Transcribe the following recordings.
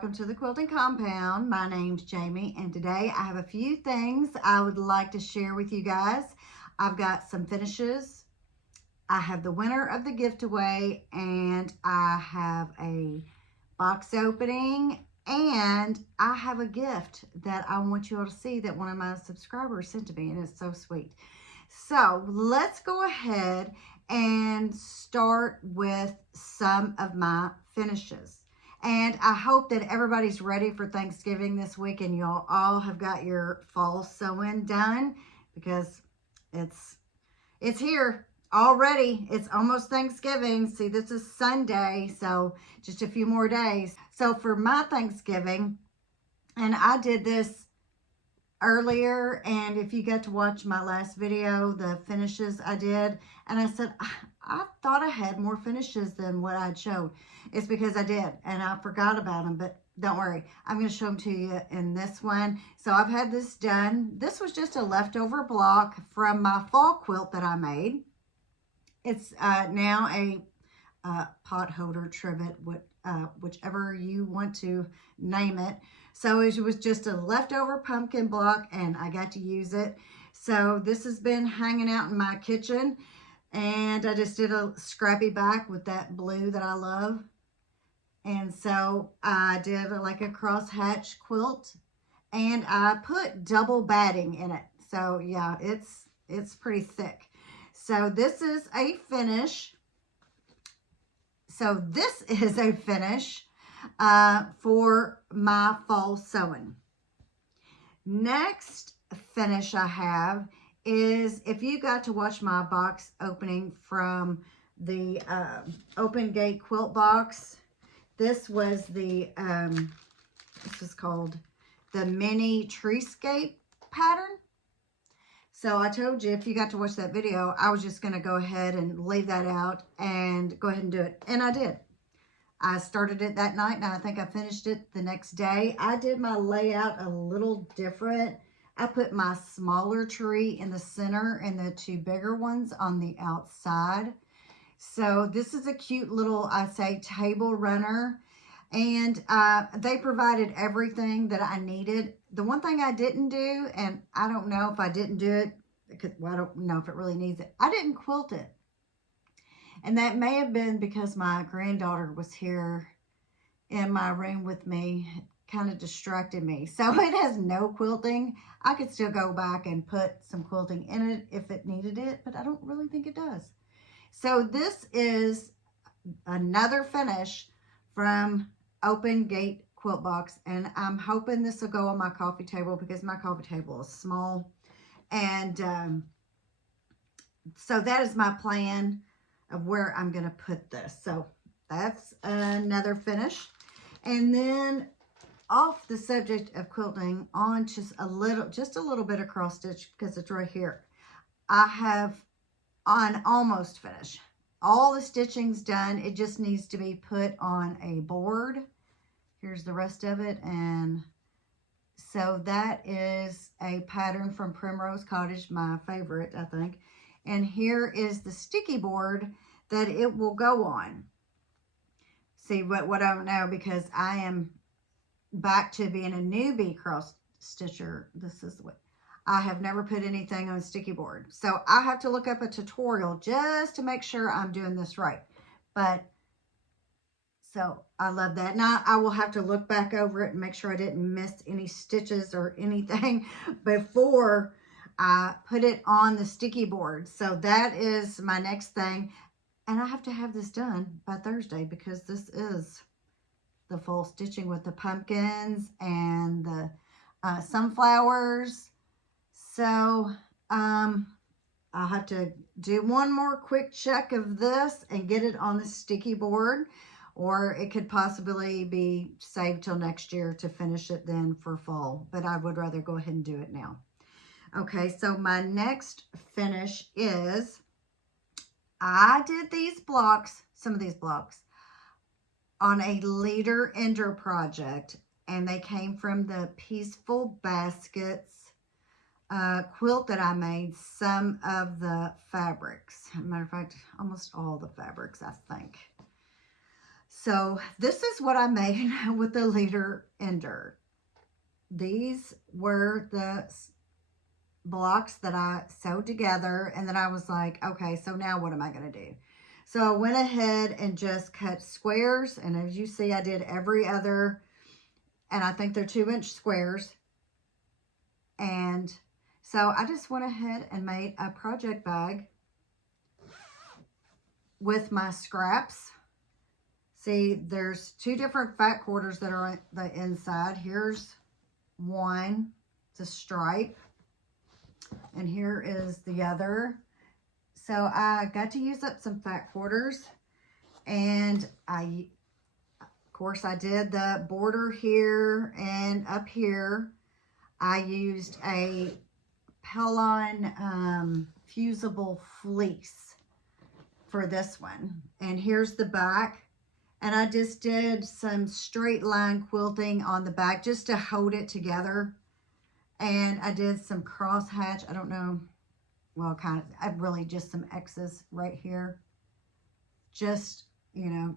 welcome to the Quilting Compound. My name's Jamie, and today I have a few things I would like to share with you guys. I've got some finishes, I have the winner of the giveaway, and I have a box opening, and I have a gift that I want you all to see that one of my subscribers sent to me, and it's so sweet. So let's go ahead and start with some of my finishes. And I hope that everybody's ready for Thanksgiving this week and y'all all have got your fall sewing done, because it's here already. It's almost Thanksgiving. See, this is Sunday, so just a few more days. So for my Thanksgiving, and I did this earlier, and if you got to watch my last video, the finishes I did, and I said I thought I had more finishes than what I'd showed. It's because I did, and I forgot about them, but don't worry, I'm going to show them to you in this one. So I've had this done. This was just a leftover block from my fall quilt that I made. It's now a pot holder, trivet, whichever you want to name it. So it was just a leftover pumpkin block, and I got to use it. So this has been hanging out in my kitchen, and I just did a scrappy back with that blue that I love. And so I did like a crosshatch quilt, and I put double batting in it. So yeah, it's pretty thick. So this is a finish. So this is a finish for my fall sewing. Next finish I have is, if you got to watch my box opening from the Open Gate quilt box, this was the, this is called the mini treescape pattern. So I told you, if you got to watch that video, I was just going to go ahead and leave that out and go ahead and do it. And I did. I started it that night, and I think I finished it the next day. I did my layout a little different. I put my smaller tree in the center and the two bigger ones on the outside. So this is a cute little, I say, table runner. And they provided everything that I needed. The one thing I didn't do, and I don't know if I didn't do it, because, well, I don't know if it really needs it. I didn't quilt it. And that may have been because my granddaughter was here in my room with me, kind of distracted me. So it has no quilting. I could still go back and put some quilting in it if it needed it, but I don't really think it does. So this is another finish from Open Gate quilt box, and I'm hoping this will go on my coffee table, because my coffee table is small. And so that is my plan of where I'm going to put this. So that's another finish. And then, off the subject of quilting, on just a little bit of cross stitch, because it's right here. I have on almost finished. All the stitching's done. It just needs to be put on a board. Here's the rest of it. And so that is a pattern from Primrose Cottage, my favorite, I think. And here is the sticky board that it will go on. See, what I don't know, because I am back to being a newbie cross stitcher. This is what I have never put anything on a sticky board. So I have to look up a tutorial just to make sure I'm doing this right. But so I love that. Now I will have to look back over it and make sure I didn't miss any stitches or anything before I put it on the sticky board. So that is my next thing. And I have to have this done by Thursday, because this is the fall stitching with the pumpkins and the sunflowers. So I'll have to do one more quick check of this and get it on the sticky board, or it could possibly be saved till next year to finish it then for fall, but I would rather go ahead and do it now. Okay, so my next finish is, I did these blocks, some of these blocks, on a leader ender project, and they came from the Peaceful Baskets quilt that I made. Some of the fabrics, matter of fact, almost all the fabrics, I think. So this is what I made with the leader ender. These were the blocks that I sewed together, and then I was like, okay, so now what am I going to do? So I went ahead and just cut squares, and as you see, I did every other, and I think they're 2-inch squares. And so I just went ahead and made a project bag with my scraps. See, there's 2 different fat quarters that are on the inside. Here's one, it's a stripe, and here is the other. So I got to use up some fat quarters, and of course I did the border here, and up here I used a Pellon fusible fleece for this one. And here's the back, and I just did some straight line quilting on the back just to hold it together. And I did some crosshatch, I don't know, well, kind of, I really just some X's right here, just, you know,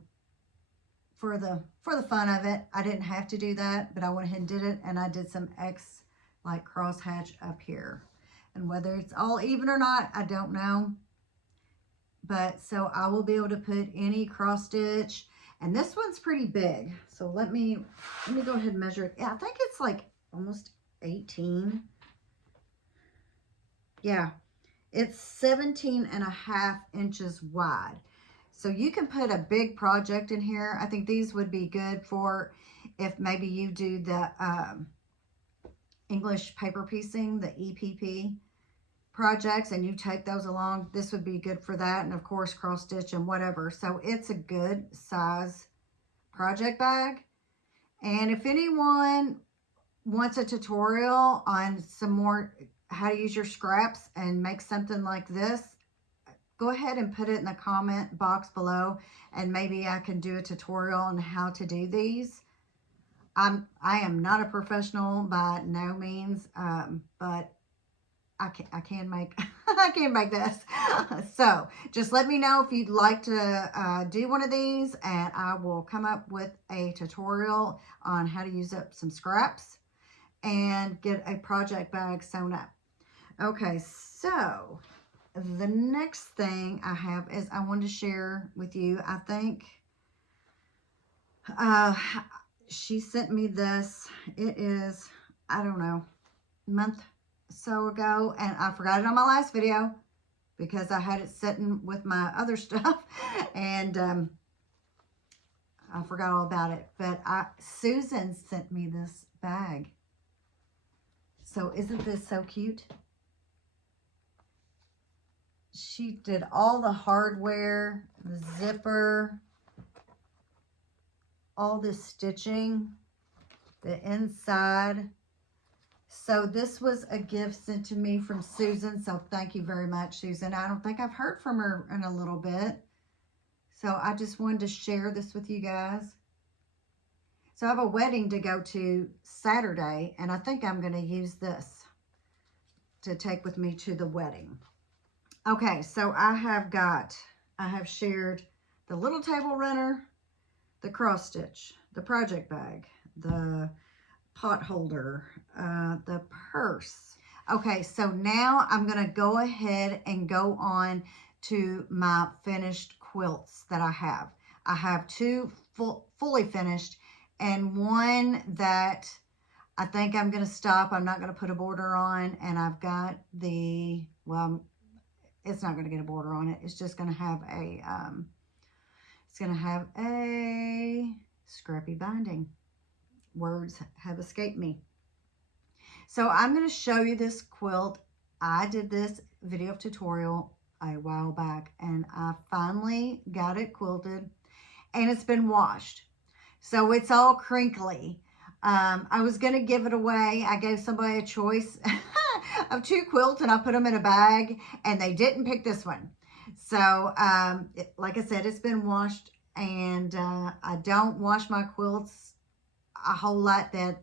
for the fun of it. I didn't have to do that, but I went ahead and did it, and I did some X like crosshatch up here. And whether it's all even or not, I don't know. But so I will be able to put any cross stitch, and this one's pretty big. So let me go ahead and measure it. Yeah, I think it's like almost 18. Yeah, it's 17.5 inches wide. So you can put a big project in here. I think these would be good for if maybe you do the English paper piecing, the EPP projects, and you take those along. This would be good for that, and of course cross stitch and whatever. So it's a good size project bag. And if anyone wants a tutorial on some more how to use your scraps and make something like this, go ahead and put it in the comment box below, and maybe I can do a tutorial on how to do these. I am not a professional by no means, but I can make I can make this. So just let me know if you'd like to do one of these, and I will come up with a tutorial on how to use up some scraps and get a project bag sewn up. Okay, so the next thing I have is I wanted to share with you. I think she sent me this. It is, I don't know, a month or so ago, and I forgot it on my last video because I had it sitting with my other stuff, and I forgot all about it. But Susan sent me this bag. So isn't this so cute? She did all the hardware, the zipper, all the stitching, the inside. So this was a gift sent to me from Susan. So thank you very much, Susan. I don't think I've heard from her in a little bit. So I just wanted to share this with you guys. So I have a wedding to go to Saturday, and I think I'm going to use this to take with me to the wedding. Okay, so I have shared the little table runner, the cross stitch, the project bag, the pot holder, the purse. Okay, so now I'm going to go ahead and go on to my finished quilts that I have. I have 2 fully finished, and one that I think I'm going to stop. I'm not going to put a border on, and I've got the, well, it's not going to get a border on it. It's just going to have a, scrappy binding. Words have escaped me. So I'm going to show you this quilt. I did this video tutorial a while back, and I finally got it quilted, and it's been washed. So it's all crinkly. I was going to give it away. I gave somebody a choice of 2 quilts, and I put them in a bag, and they didn't pick this one. So like I said, it's been washed, and I don't wash my quilts a whole lot that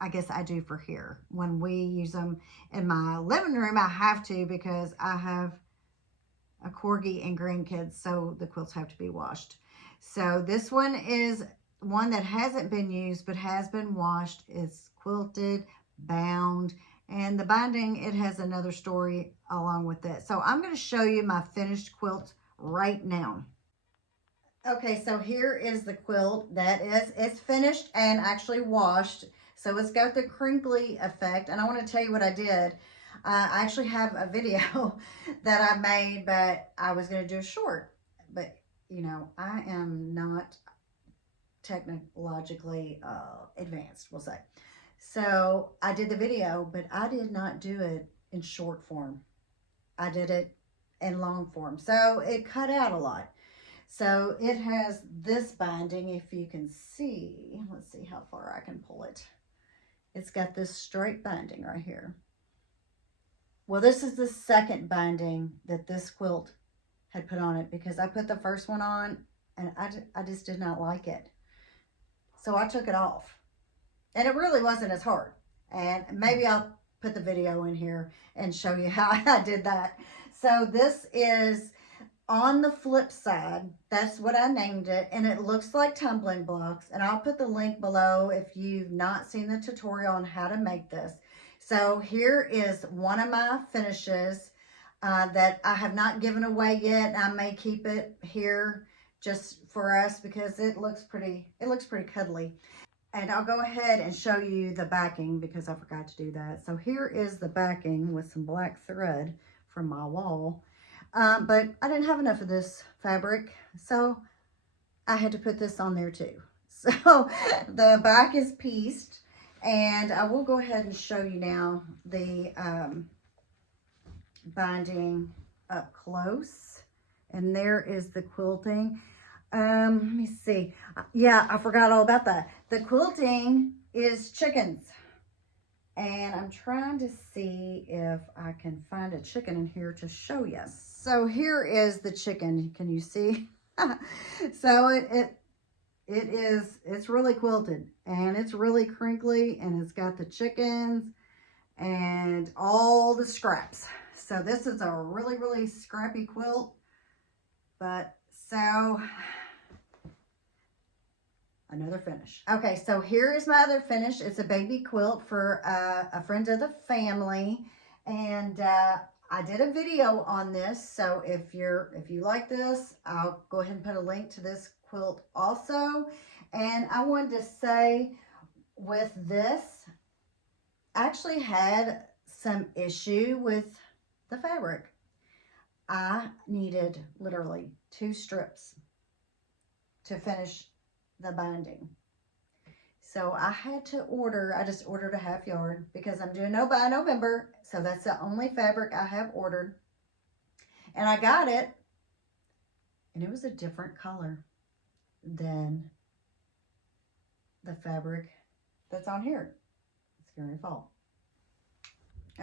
I guess I do for here. When we use them in my living room, I have to, because I have a corgi and grandkids, so the quilts have to be washed. So this one is one that hasn't been used but has been washed. It's quilted, bound, and the binding, it has another story along with it. So I'm going to show you my finished quilt right now. Okay, so here is the quilt. It's finished and actually washed. So it's got the crinkly effect. And I want to tell you what I did. I actually have a video that I made, but I was going to do a short. But, you know, I am not technologically advanced, we'll say. So I did the video, but I did not do it in short form. I did it in long form. So it cut out a lot. So it has this binding, if you can see. Let's see how far I can pull it. It's got this straight binding right here. Well, this is the second binding that this quilt had put on it, because I put the first one on and I just did not like it. So I took it off. And it really wasn't as hard. And maybe I'll put the video in here and show you how I did that. So this is on the flip side. That's what I named it, and it looks like tumbling blocks, and I'll put the link below if you've not seen the tutorial on how to make this. So here is one of my finishes that I have not given away yet. I may keep it here just for us because it looks pretty cuddly. And I'll go ahead and show you the backing because I forgot to do that. So here is the backing with some black thread from my wall. But I didn't have enough of this fabric, so I had to put this on there too. So the back is pieced, and I will go ahead and show you now the binding up close. And there is the quilting. Let me see. Yeah, I forgot all about that. The quilting is chickens. And I'm trying to see if I can find a chicken in here to show you. So here is the chicken. Can you see? So it's really quilted, and it's really crinkly, and it's got the chickens and all the scraps. So this is a really, really scrappy quilt. But so another finish. Okay, so here is my other finish. It's a baby quilt for a friend of the family, and I did a video on this. So if you like this, I'll go ahead and put a link to this quilt also. And I wanted to say with this, I actually had some issue with the fabric. I needed literally 2 strips to finish the binding. So I had to order, I just ordered a half yard because I'm doing no buy November. So that's the only fabric I have ordered. And I got it, and it was a different color than the fabric that's on here. It's going to fall.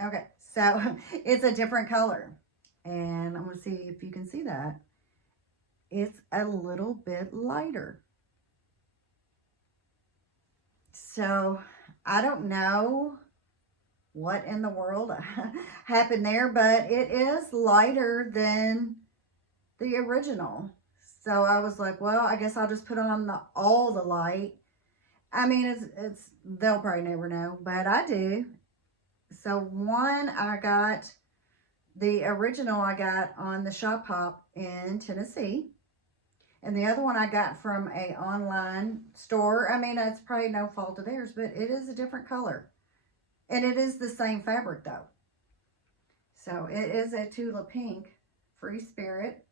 Okay, so it's a different color. And I'm going to see if you can see that. It's a little bit lighter. So I don't know what in the world happened there, but it is lighter than the original. So I was like, well, I guess I'll just put on all the light. I mean, it's they'll probably never know, but I do. So one I got, the original I got on the Shop Hop in Tennessee. And the other one I got from a online store. I mean, it's probably no fault of theirs, but it is a different color. And it is the same fabric though. So it is a Tula Pink Free Spirit.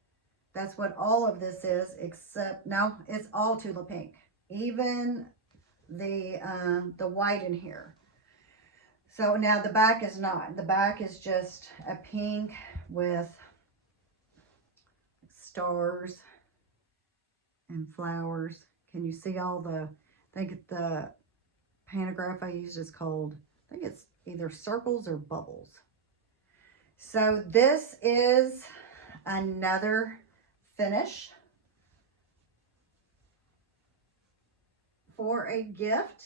That's what all of this is, except, no, it's all Tula Pink. Even the white in here. So now the back is not. The back is just a pink with stars and flowers. Can you see all the, I think the pantograph I used is called, I think it's either circles or bubbles. So this is another finish for a gift.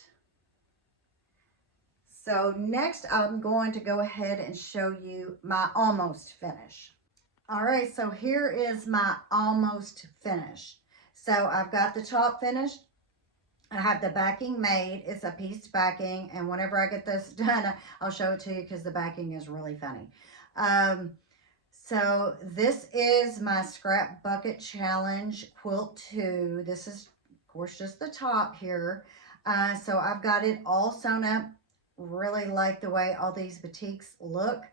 So next I'm going to go ahead and show you my almost finish. All right, so here is my almost finish. So I've got the top finished. I have the backing made. It's a piece backing, and whenever I get this done, I'll show it to you because the backing is really funny. So this is my Scrap Bucket Challenge Quilt 2. This is, of course, just the top here. So I've got it all sewn up. Really like the way all these batiks look.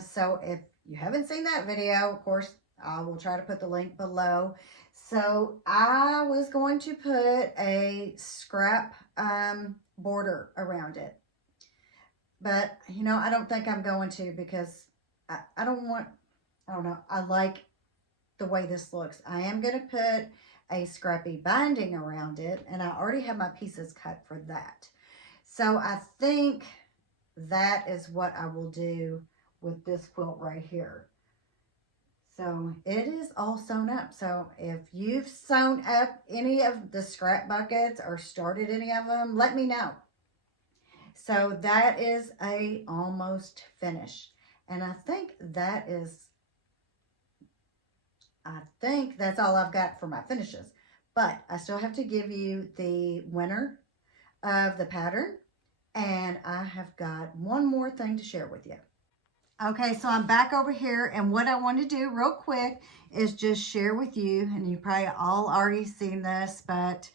So if you haven't seen that video, of course, I will try to put the link below. So I was going to put a scrap border around it. But, you know, I don't think I'm going to because I don't know. I like the way this looks. I am going to put a scrappy binding around it, and I already have my pieces cut for that. So I think that is what I will do with this quilt right here. So it is all sewn up. So if you've sewn up any of the scrap buckets or started any of them, let me know. So that is a almost finish. And I think that's all I've got for my finishes. But I still have to give you the winner of the pattern. And I have got one more thing to share with you. Okay, so I'm back over here, and what I want to do real quick is just share with you, and you probably all already seen this, but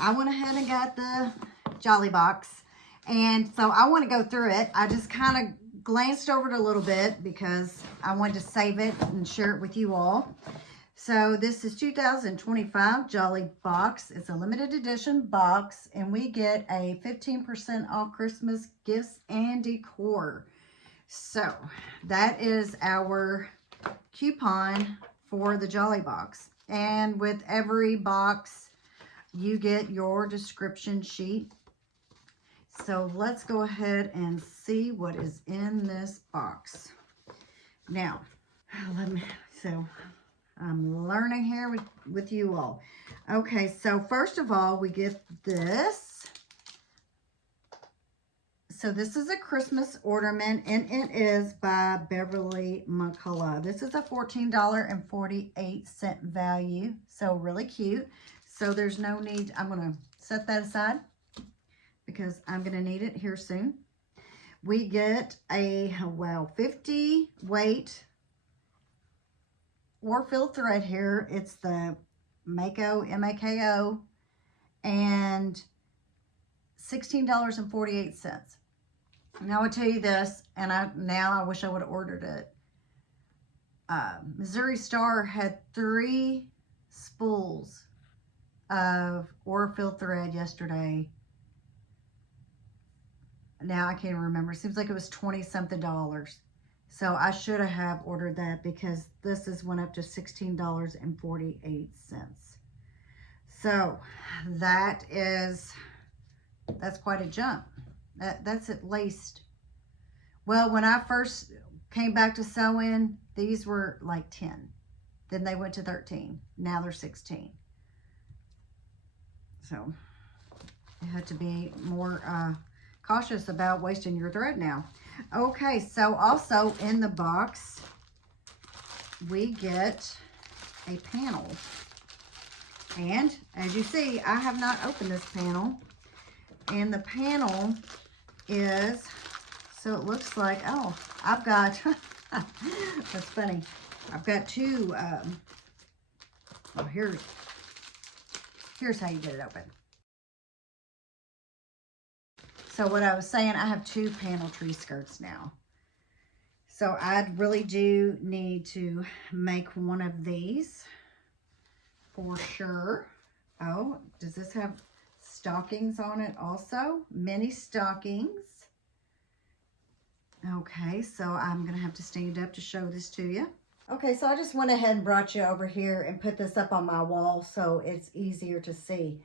I went ahead and got the Jolly box, and so I want to go through it. I just kind of glanced over it a little bit because I wanted to save it and share it with you all. So this is 2025 Jolly box. It's a limited edition box, and we get a 15% off Christmas gifts and decor. So that is our coupon for the Jolly box. And with every box, you get your description sheet. So let's go ahead and see what is in this box. Now, I'm learning here with you all. Okay, so first of all, we get this. So this is a Christmas ornament, and it is by Beverly McCullough. This is a $14.48 value, so really cute. So there's no need, I'm going to set that aside because I'm going to need it here soon. We get a, 50 weight Warfield thread here. It's the Mako, M-A-K-O, and $16.48. Now I'll tell you this, and I wish I would have ordered it. Missouri Star had 3 spools of Warfield thread yesterday. Now I can't remember. It seems like it was $20-something. So I should have ordered that because this is went up to $16.48. So that's quite a jump. That's at least, well, when I first came back to sewing, these were like 10. Then they went to 13. Now they're 16. So you have to be more cautious about wasting your thread now. Okay, so also in the box, we get a panel. And as you see, I have not opened this panel. And the panel is, so it looks like, oh, I've got, that's funny. I've got 2, here's how you get it open. So what I was saying, I have 2 panel tree skirts now. So I really do need to make one of these for sure. Oh, does this have stockings on it also? Mini stockings. Okay, so I'm going to have to stand up to show this to you. Okay, so I just went ahead and brought you over here and put this up on my wall so it's easier to see.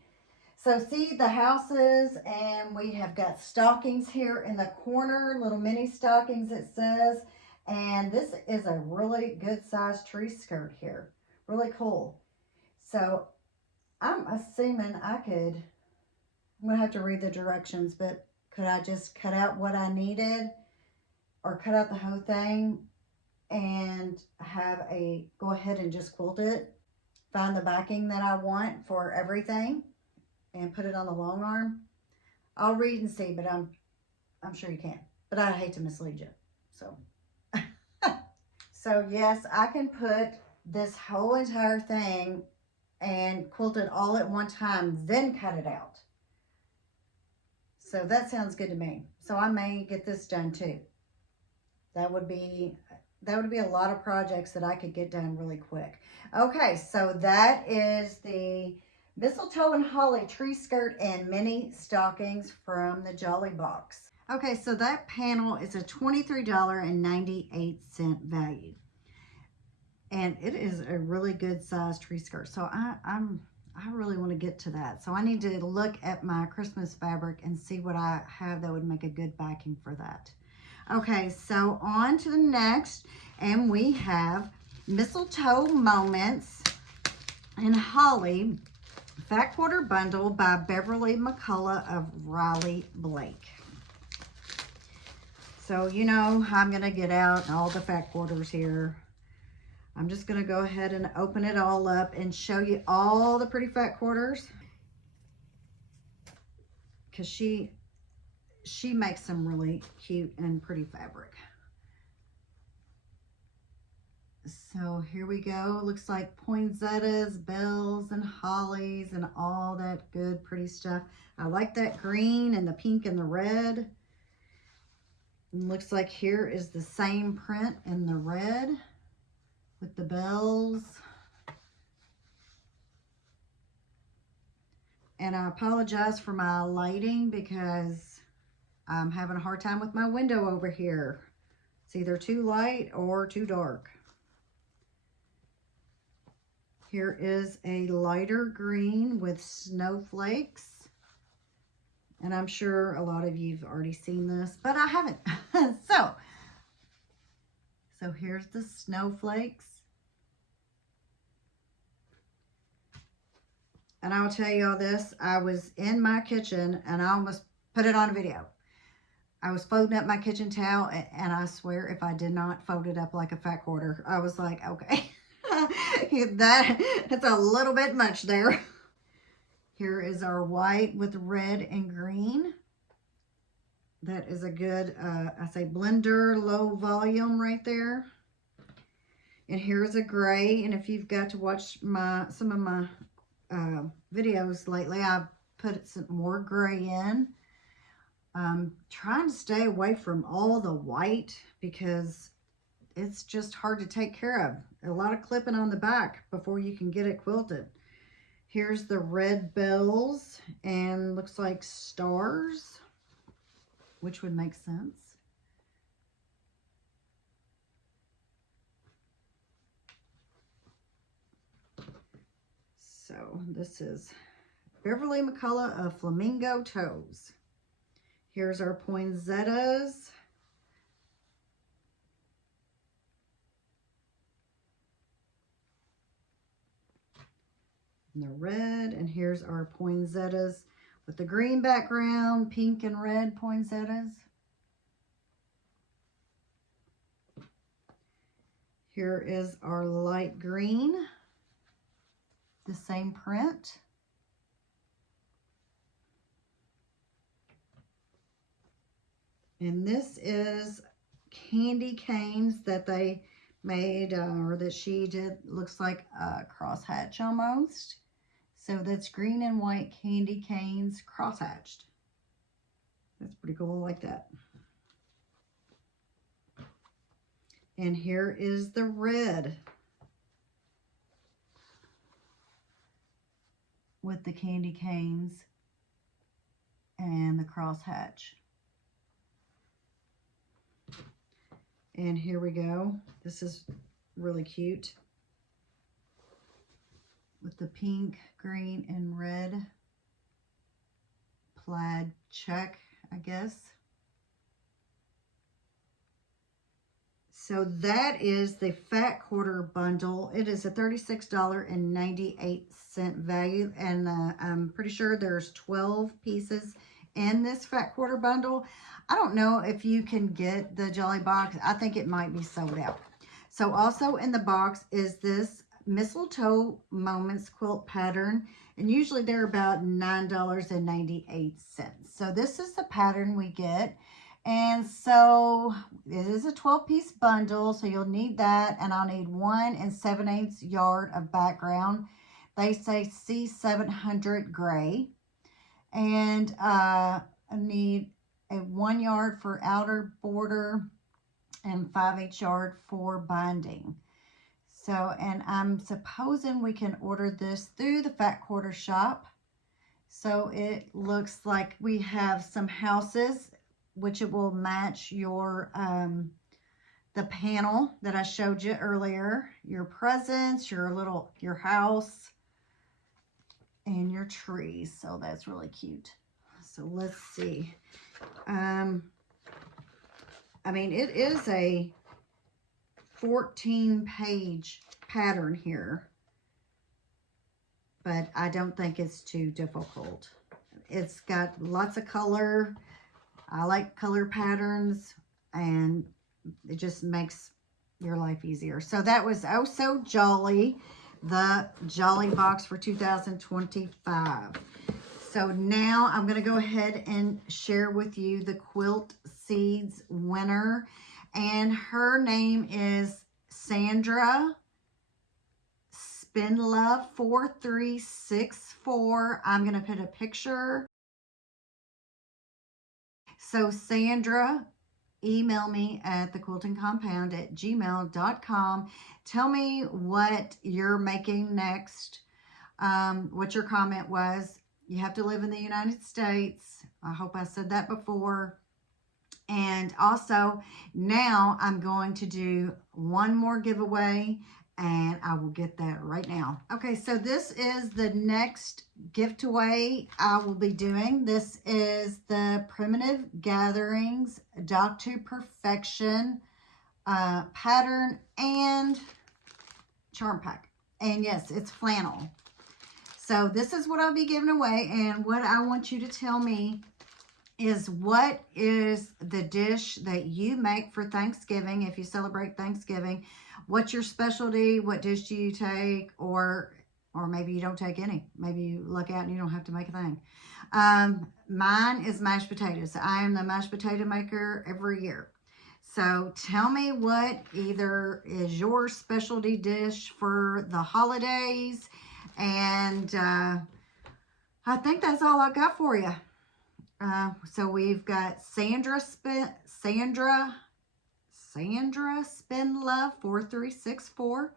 So see the houses, and we have got stockings here in the corner, little mini stockings it says. And this is a really good sized tree skirt here. Really cool. So I'm assuming I'm going to have to read the directions, but could I just cut out what I needed or cut out the whole thing and go ahead and just quilt it? find the backing that I want for everything and put it on the long arm. I'll read and see, but I'm sure you can. But I hate to mislead you. So, so yes, I can put this whole entire thing and quilt it all at one time, then cut it out. So that sounds good to me. So I may get this done too. That would be a lot of projects that I could get done really quick. Okay, so that is the mistletoe and holly tree skirt and mini stockings from the Jolly Box. Okay, so that panel is a $23.98 value. And it is a really good size tree skirt. So I really want to get to that. So I need to look at my Christmas fabric and see what I have that would make a good backing for that. Okay, so on to the next, and we have Mistletoe Moments and Holly Fat Quarter Bundle by Beverly McCullough of Riley Blake. So you know I'm going to get out all the fat quarters here. I'm just going to go ahead and open it all up and show you all the pretty fat quarters, because she makes some really cute and pretty fabric. So here we go. Looks like poinsettias, bells, and hollies, and all that good pretty stuff. I like that green and the pink and the red. And looks like here is the same print in the red with the bells. And I apologize for my lighting because I'm having a hard time with my window over here. It's either too light or too dark. Here is a lighter green with snowflakes. And I'm sure a lot of you've already seen this, but I haven't. So here's the snowflakes. And I'll tell you all this, I was in my kitchen and I almost put it on video. I was folding up my kitchen towel, and I swear if I did not fold it up like a fat quarter, I was like, okay, that's a little bit much there. Here is our white with red and green. That is a good, I say blender, low volume right there. And here's a gray, and if you've got to watch some of my videos lately, I've put some more gray in. Trying to stay away from all the white because it's just hard to take care of. A lot of clipping on the back before you can get it quilted. Here's the red bells and looks like stars, which would make sense. So this is Beverly McCullough of Flamingo Toes. Here's our poinsettias. And the red, and here's our poinsettias with the green background, pink and red poinsettias. Here is our light green, the same print. And this is candy canes that they made, or that she did, looks like a crosshatch almost. So that's green and white candy canes crosshatched. That's pretty cool, I like that. And here is the red with the candy canes and the crosshatch. And here we go. This is really cute with the pink, green, and red plaid check, I guess. So that is the Fat Quarter Bundle. It is a $36.98 value, and I'm pretty sure there's 12 pieces in this Fat Quarter Bundle. I don't know if you can get the Jolly Box. I think it might be sold out. So also in the box is this Mistletoe Moments quilt pattern, and usually they're about $9.98. So this is the pattern we get. And so it is a 12-piece bundle, so you'll need that, and I'll need 1 7/8 yard of background. They say C700 gray, and I need a 1 yard for outer border and 5/8 yard for binding. So, and I'm supposing we can order this through the Fat Quarter shop. So it looks like we have some houses, which it will match your, the panel that I showed you earlier, your presents, your house, and your trees. So that's really cute. So let's see. I mean, it is a 14-page pattern here, but I don't think it's too difficult. It's got lots of color. I like color patterns, and it just makes your life easier. So that was Oh So Jolly, the Jolly box for 2025. So now I'm going to go ahead and share with you the Quilt Seeds winner, and her name is Sandra Spinlove 4364. I'm going to put a picture. So Sandra, email me at thequiltingcompound@gmail.com. Tell me what you're making next, what your comment was. You have to live in the United States. I hope I said that before. And also, now I'm going to do one more giveaway, and I will get that right now. Okay, so this is the next giveaway I will be doing. This is the Primitive Gatherings Dock to Perfection pattern and charm pack. And yes, it's flannel. So this is what I'll be giving away, and what I want you to tell me is, what is the dish that you make for Thanksgiving, if you celebrate Thanksgiving? What's your specialty? What dish do you take? Or maybe you don't take any. Maybe you luck out and you don't have to make a thing. Mine is mashed potatoes. I am the mashed potato maker every year. So tell me what either is your specialty dish for the holidays. And I think that's all I got for you. So we've got Sandra Spinlove 4364.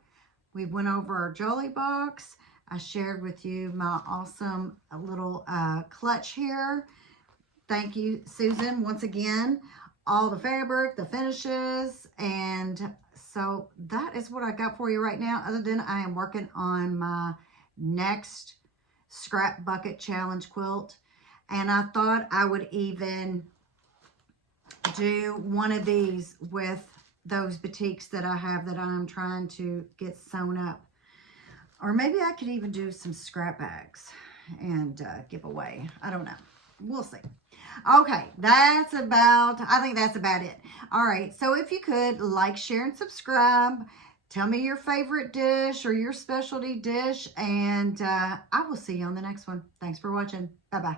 We went over our Jolly box. I shared with you my awesome little clutch here. Thank you, Susan, once again. All the fabric, the finishes, and so that is what I got for you right now, other than I am working on my next scrap bucket challenge quilt. And I thought I would even do one of these with those batiks that I have that I'm trying to get sewn up. Or maybe I could even do some scrap bags and give away. I don't know. We'll see. Okay, I think that's about it. All right, so if you could like, share, and subscribe. Tell me your favorite dish or your specialty dish, and I will see you on the next one. Thanks for watching. Bye-bye.